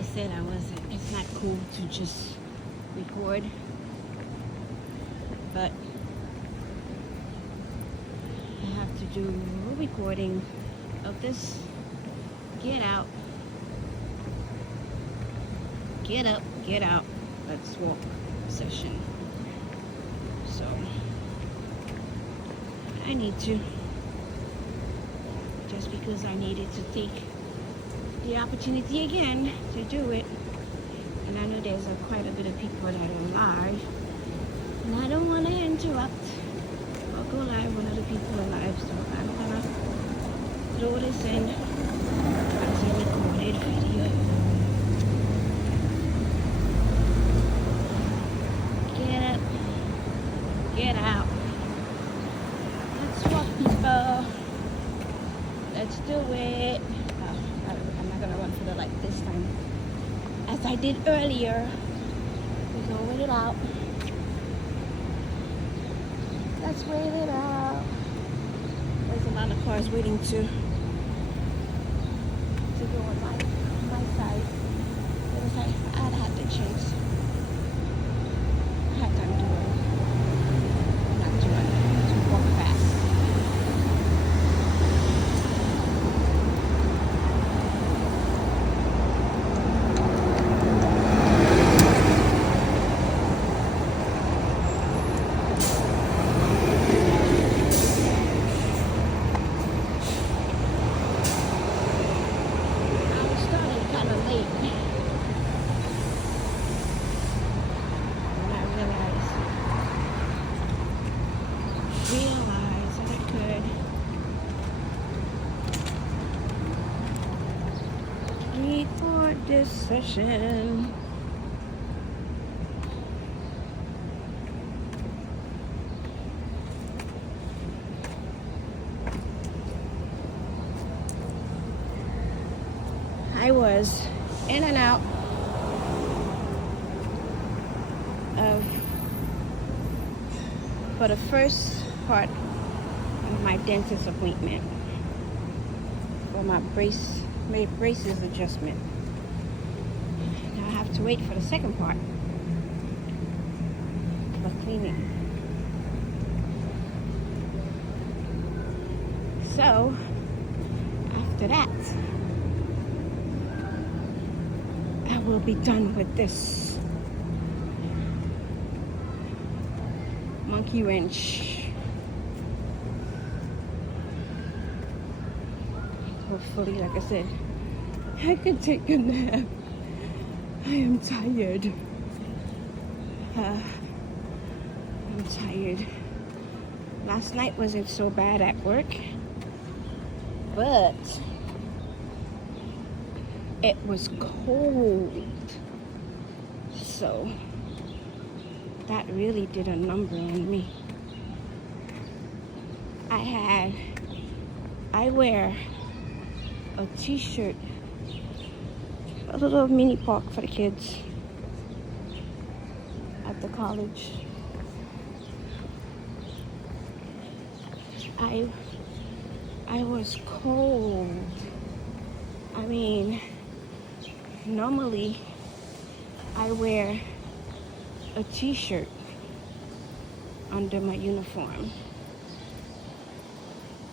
I said it's not cool to just record, but I have to do a recording of this get out, get up, get out, let's walk session. So I need to, just because I needed to take the opportunity again to do it. And I know there's quite a bit of people that are live, and I don't want to interrupt or go live when other people are live, so I'm gonna throw this in as a recorded video. Get up, get out, let's walk, people, let's do it. I'm not gonna run for the light this time, as I did earlier. We go wait it out. Let's wait it out. There's a lot of cars waiting to go on my side. But if I'd had the chance, I had time to run, not to run, to walk fast. Realize that I could record this session. I was in and out of, for the first part of my dentist appointment for my braces adjustment. Now I have to wait for the second part for cleaning. So after that, I will be done with this monkey wrench. Hopefully, like I said, I can take a nap. I am tired. I'm tired. Last night wasn't so bad at work, but it was cold. So that really did a number on me. I wear a t-shirt, a little mini park for the kids at the college. I was cold. I mean, normally I wear a t-shirt under my uniform.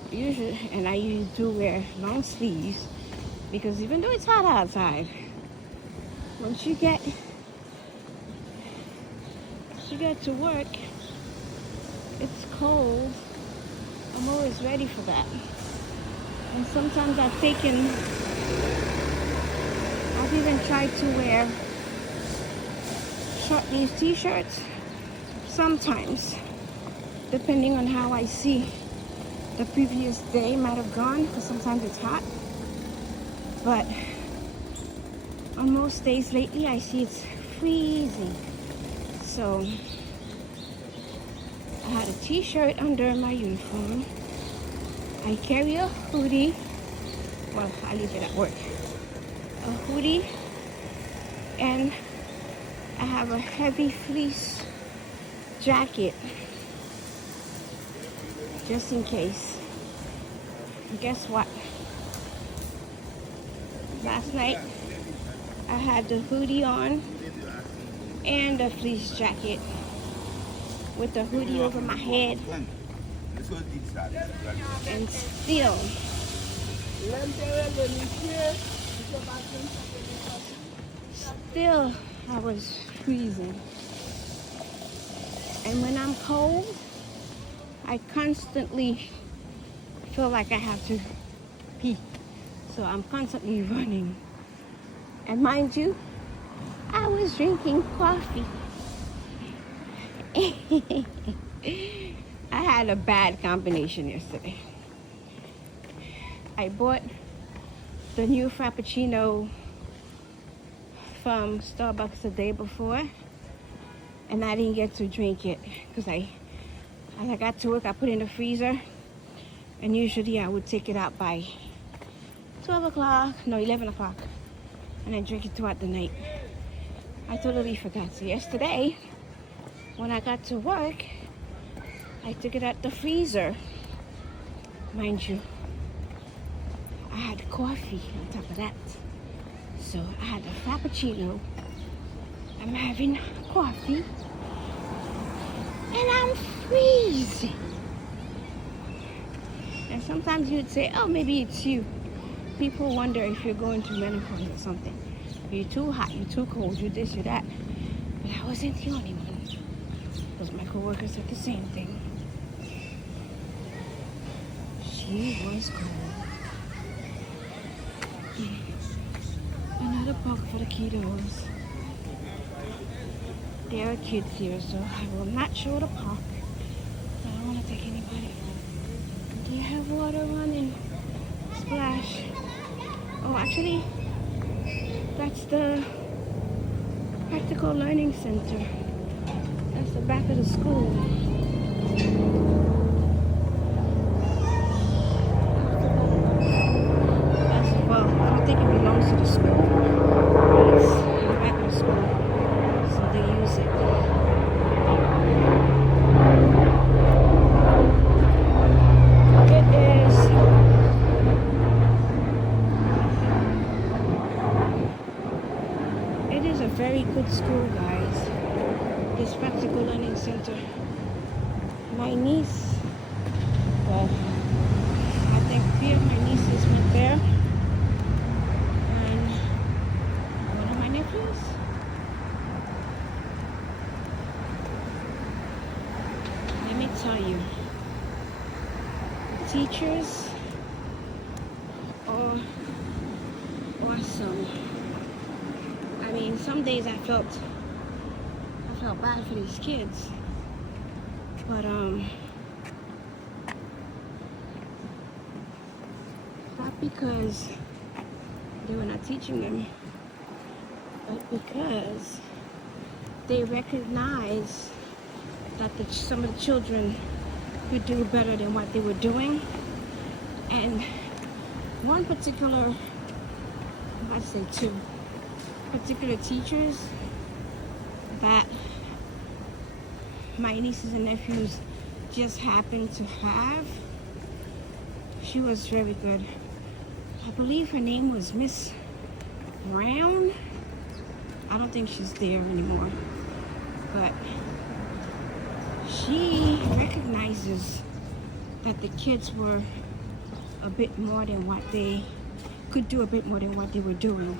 Usually, and I do wear long sleeves, because even though it's hot outside, once you get to work, it's cold. I'm always ready for that. And sometimes I've even tried to wear short sleeve t-shirts, sometimes, depending on how I see the previous day might have gone, because sometimes it's hot. But on most days lately, I see it's freezing. So I had a t-shirt under my uniform. I carry a hoodie. Well, I leave it at work. A hoodie, and I have a heavy fleece jacket just in case. And guess what? Last night I had the hoodie on and a fleece jacket with the hoodie over my head, and still I was freezing. And when I'm cold, I constantly feel like I have to pee. So I'm constantly running. And mind you, I was drinking coffee. I had a bad combination yesterday. I bought the new Frappuccino from Starbucks the day before, and I didn't get to drink it because as I got to work, I put it in the freezer, and usually I would take it out by 11 o'clock, and then drink it throughout the night. I totally forgot. So yesterday, when I got to work, I took it out the freezer. Mind you, I had coffee on top of that. So I had a Frappuccino. I'm having coffee. And I'm freezing. And sometimes you'd say, oh, maybe it's you. People wonder if you're going through menopause or something. You're too hot, you're too cold, you're this, you're that. But I wasn't the only one. Because my coworker said the same thing. She was cold. Another park for the kiddos. There are kids here, so I will not show the park. I don't want to take anybody. Do you have water running? Splash. Oh, actually, that's the Practical Learning Center. That's the back of the school. Well, I don't think it belongs to the school. It's in the back of the school. So they use it. It is a very good school, guys. This Practical Learning Center. My niece, well, I think three of my nieces went there. And one of my nephews. Let me tell you, teachers are awesome. I mean, some days I felt bad for these kids, but not because they were not teaching them, but because they recognize that some of the children could do better than what they were doing. And one particular, I'd say two particular teachers that my nieces and nephews just happened to have, she was very good. I believe her name was Miss Brown. I don't think she's there anymore, but she recognizes that the kids were a bit more than what they could do, a bit more than what they were doing.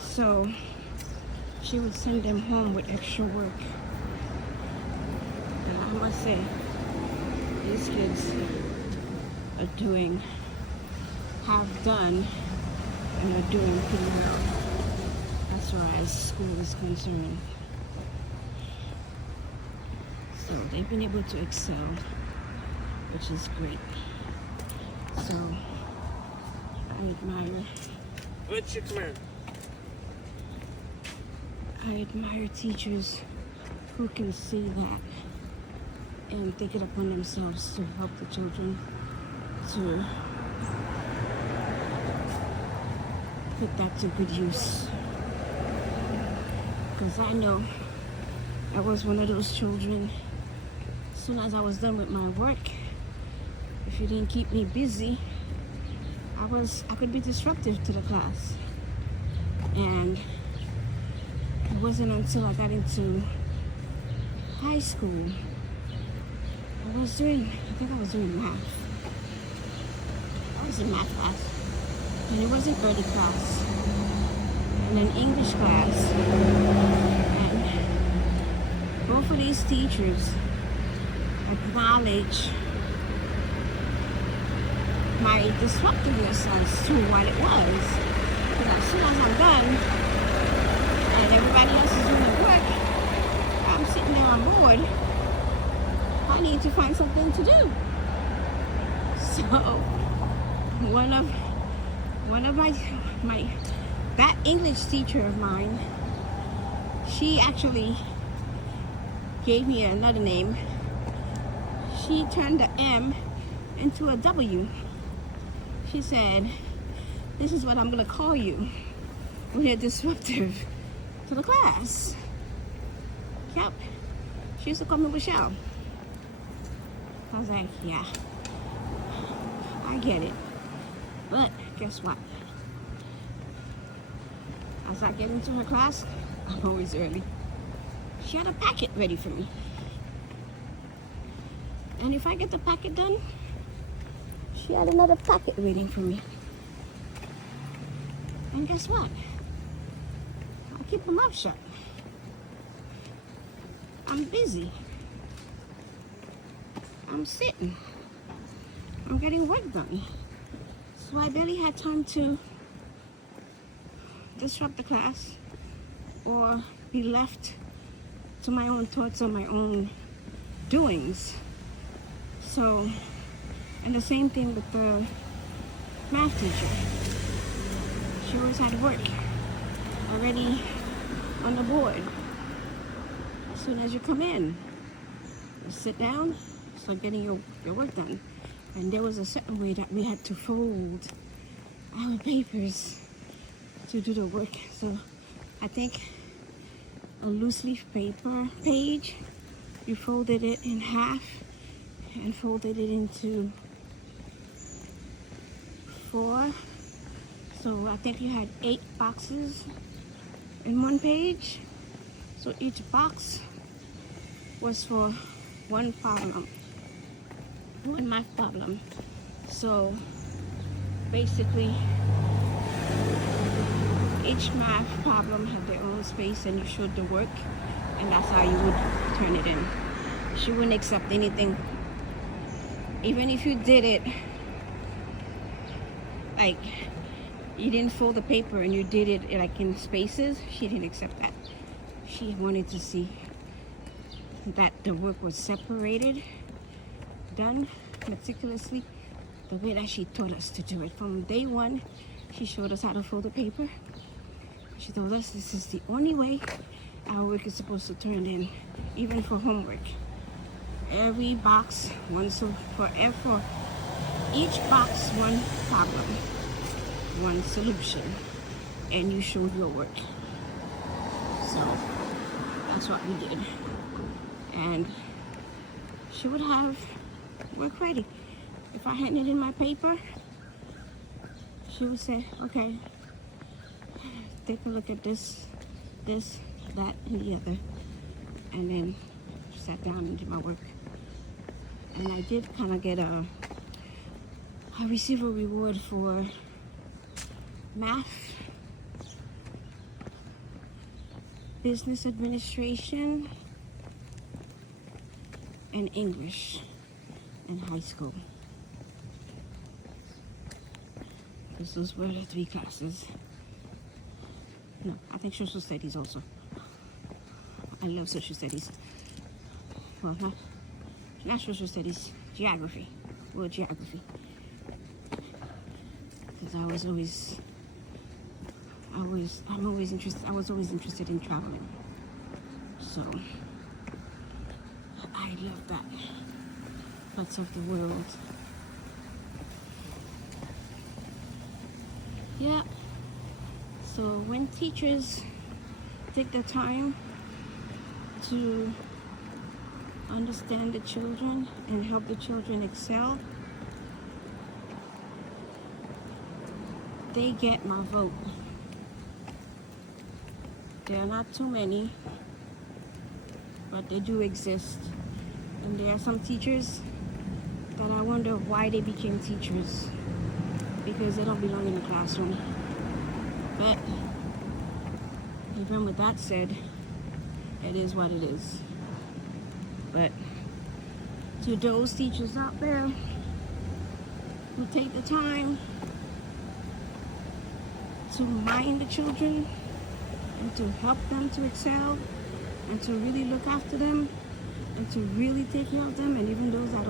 So she would send them home with extra work. And I must say, these kids have done and are doing pretty well as far as school is concerned. So they've been able to excel, which is great. So I admire. I admire teachers who can see that and take it upon themselves to help the children to put that to good use. Because I know I was one of those children. As soon as I was done with my work, if you didn't keep me busy, I could be disruptive to the class. And wasn't until I got into high school I think I was doing math. I was in math class, and it was an early class, and an English class, and both of these teachers acknowledged my disruptiveness as to what it was. Because as soon as I'm done, and everybody else is doing the work, I'm sitting there on board. I need to find something to do. So one of my that English teacher of mine, she actually gave me another name. She turned the M into a W. She said, "This is what I'm gonna call you when you're disruptive to the class." Yep. She used to call me Michelle. I was like, yeah, I get it. But guess what? As I get into her class, I'm always early. She had a packet ready for me. And if I get the packet done, she had another packet waiting for me. And guess what? I keep my mouth shut. I'm busy. I'm sitting. I'm getting work done. So I barely had time to disrupt the class or be left to my own thoughts or my own doings. So, and the same thing with the math teacher. She always had work already on the board. As soon as you come in, you sit down, start getting your work done. And there was a certain way that we had to fold our papers to do the work. So I think a loose leaf paper page, you folded it in half and folded it into 4. So I think you had 8 boxes in one page. So each box was for one problem, one math problem. So basically, each math problem had their own space, and you showed the work, and that's how you would turn it in. She wouldn't accept anything, even if you did it like you didn't fold the paper and you did it like in spaces. She didn't accept that. She wanted to see that the work was separated, done meticulously, the way that she taught us to do it. From day one, she showed us how to fold the paper. She told us this is the only way our work is supposed to turn in, even for homework. Every box, for each box, one problem, one solution, and you showed your work. So that's what we did. And she would have work ready. If I handed in my paper, she would say, okay, take a look at this, that, and the other. And then sat down and did my work. And I did kind of get I received a reward for math, business administration, and English in high school. Because those were the 3 classes. No, I think social studies also. I love social studies. Well, not social studies, geography, world geography. Because I was always interested in traveling. So I love that parts of the world. Yeah. So when teachers take the time to understand the children and help the children excel, they get my vote. There are not too many, but they do exist. And there are some teachers that I wonder why they became teachers, because they don't belong in the classroom. But even with that said, it is what it is. But to those teachers out there who take the time to mind the children and to help them to excel and to really look after them and to really take care of them, and even those that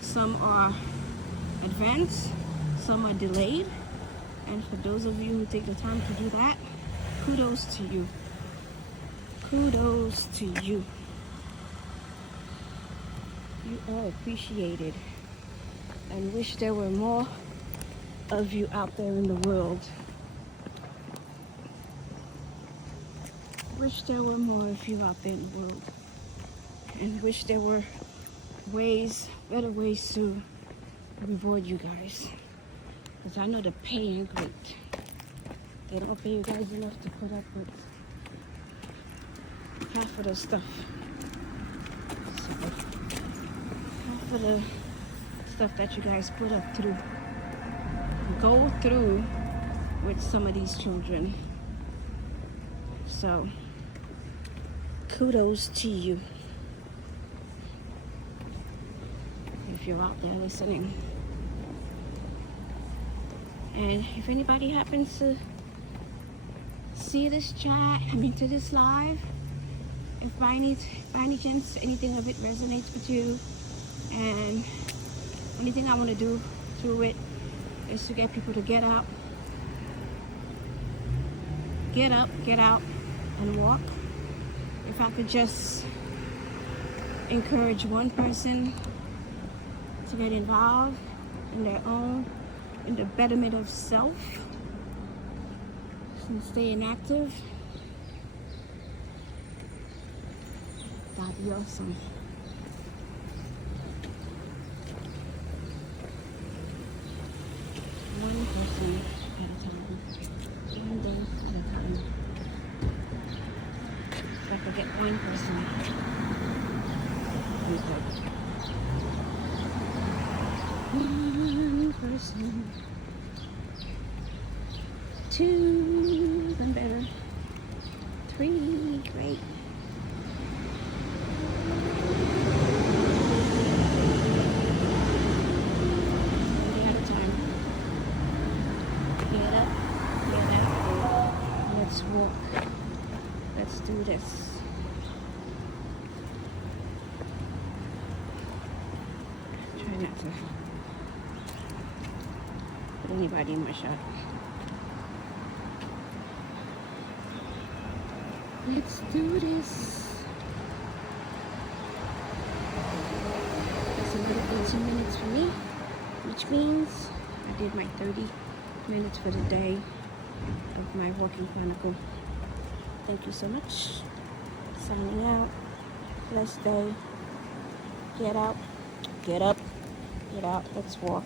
some are advanced, some are delayed, and for those of you who take the time to do that, kudos to you. Kudos to you. You are appreciated, and wish there were more of you out there in the world. Wish there were more of you out there in the world, and wish there were better ways to reward you guys, because I know the pay ain't great. They don't pay you guys enough to put up with half of the stuff. So, half of the stuff that you guys go through with some of these children. So, kudos to you. If you're out there listening. And if anybody happens to see this to this live, if by any chance anything of it resonates with you, and anything I want to do through it is to get people to get out, and walk. If I could just encourage one person to get involved in the betterment of self and staying active, that'd be awesome. One person at a time, one day at a time. If I could get one person, one person, two, even better, three, great. One day at a time. Get up, let's walk, let's do this. Try not to put anybody in my shot. Let's do this. That's another 18 minutes for me, which means I did my 30 minutes for the day of my walking chronicle. Thank you so much. Signing out. Blessed day. Get out. Get up. Get out. Let's walk.